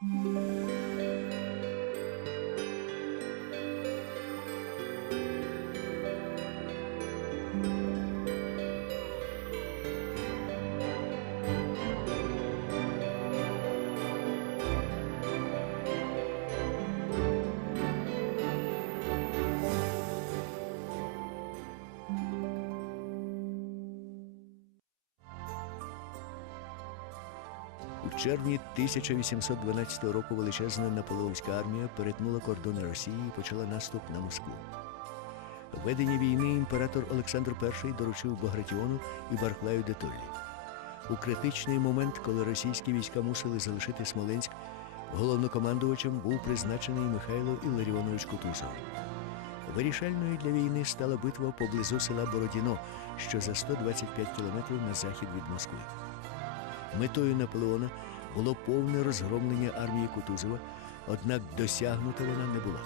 Música У червні 1812 року величезна наполеонська армія перетнула кордони Росії і почала наступ на Москву. Ведення війни імператор Олександр І доручив Багратіону і Барклаю де Толлі. У критичний момент, коли російські війська мусили залишити Смоленськ, головнокомандувачем був призначений Михайло Іларіонович Кутузов. Вирішальною для війни стала битва поблизу села Бородіно, що за 125 кілометрів на захід від Москви. Метою Наполеона було повне розгромлення армії Кутузова, однак досягнута вона не була.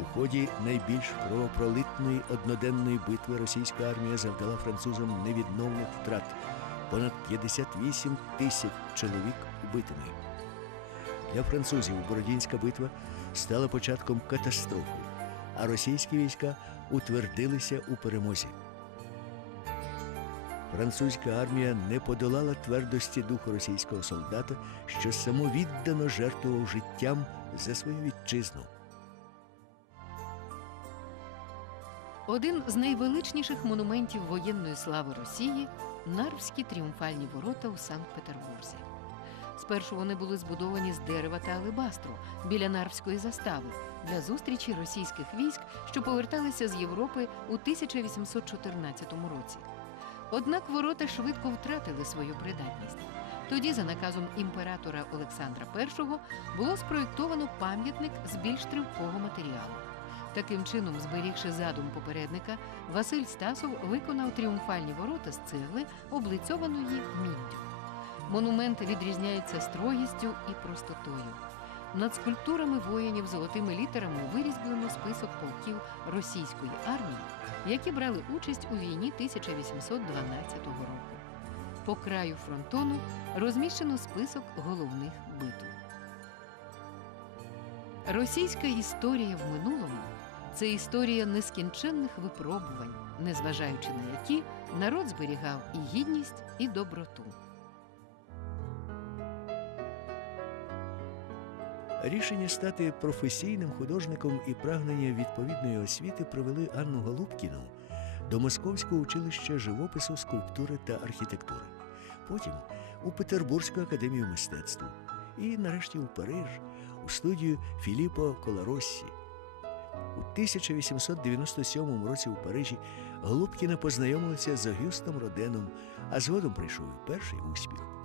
У ході найбільш кровопролитної одноденної битви російська армія завдала французам невідновних втрат понад 58 тисяч чоловік убитими. Для французів Бородінська битва стала початком катастрофи, а російські війська утвердилися у перемозі. Французька армія не подолала твердості духу російського солдата, що самовіддано жертвував життям за свою вітчизну. Один з найвеличніших монументів воєнної слави Росії Нарвські тріумфальні ворота у Санкт-Петербурзі. Спершу вони були збудовані з дерева та алебастру біля Нарвської застави для зустрічі російських військ, що поверталися з Європи у 1814 році. Однак ворота швидко втратили свою придатність. Тоді, за наказом імператора Олександра І, було спроєктовано пам'ятник з більш тривкого матеріалу. Таким чином, зберігши задум попередника, Василь Стасов виконав тріумфальні ворота з цегли, облицьованої міддю. Монумент відрізняється строгістю і простотою. Над скульптурами воїнів золотими літерами вирізблено список полків російської армії, які брали участь у війні 1812 року. По краю фронтону розміщено список головних битв. Російська історія в минулому це історія нескінченних випробувань, незважаючи на які народ зберігав і гідність, і доброту. Рішення стати професійним художником і прагнення відповідної освіти привели Анну Голубкіну до Московського училища живопису, скульптури та архітектури. Потім у Петербурзьку академію мистецтв і нарешті у Париж, у студію Філіппо Колароссі. У 1897 році у Парижі Голубкіна познайомилася з Огюстом Роденом, а згодом прийшов і перший успіх.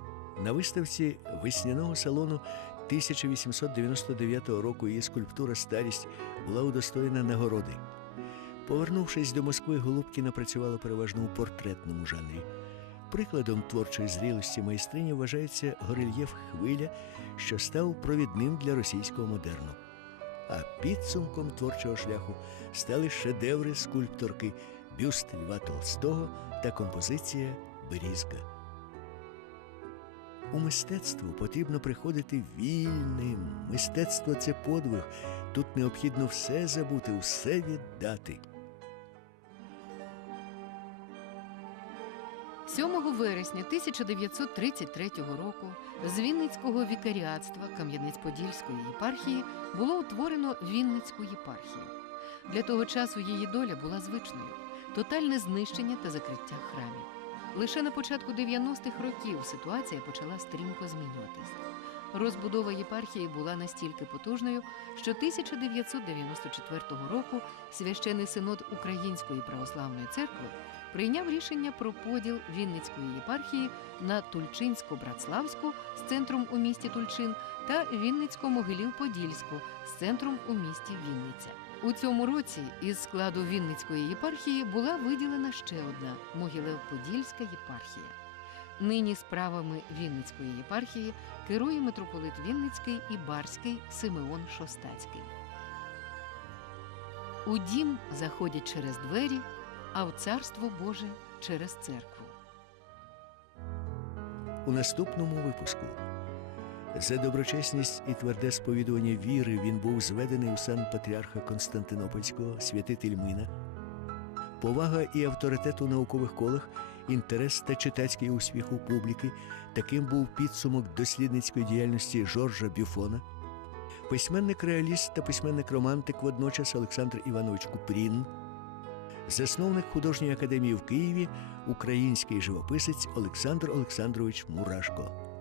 На виставці весняного салону 1899 року її скульптура Старість була удостоєна нагороди. Повернувшись до Москви, Голубкіна працювала переважно у портретному жанрі. Прикладом творчої зрілості майстрині вважається горельєф Хвиля, що став провідним для російського модерну. А підсумком творчого шляху стали шедеври скульпторки бюст Льва Толстого та композиція Берізка. У мистецтво потрібно приходити вільним. Мистецтво це подвиг. Тут необхідно все забути, все віддати. 7 вересня 1933 року з Вінницького вікаріатства Кам'янець-Подільської єпархії було утворено Вінницьку єпархію. Для того часу її доля була звичною тотальне знищення та закриття храмів. Лише на початку 90-х років ситуація почала стрімко змінюватись. Розбудова єпархії була настільки потужною, що 1994 року священий синод Української православної церкви прийняв рішення про поділ Вінницької єпархії на Тульчинсько-Братславську з центром у місті Тульчин та Вінницько-Могилів-Подільську з центром у місті Вінниця. У цьому році із складу Вінницької єпархії була виділена ще одна Могилев-Подільська єпархія. Нині справами Вінницької єпархії керує митрополит Вінницький і Барський Симеон Шостацький. У дім заходять через двері, а в царство Боже через церкву. У наступному випуску За доброчесність і тверде сповідування віри він був зведений у сан патріарха Константинопольського, святитель Мина. Повага і авторитет у наукових колах, інтерес та читацький успіх у публіки таким був підсумок дослідницької діяльності Жоржа Бюфона. Письменник реаліст та письменник романтик водночас Олександр Іванович Купрін, засновник художньої академії в Києві, український живописець Олександр Олександрович Мурашко.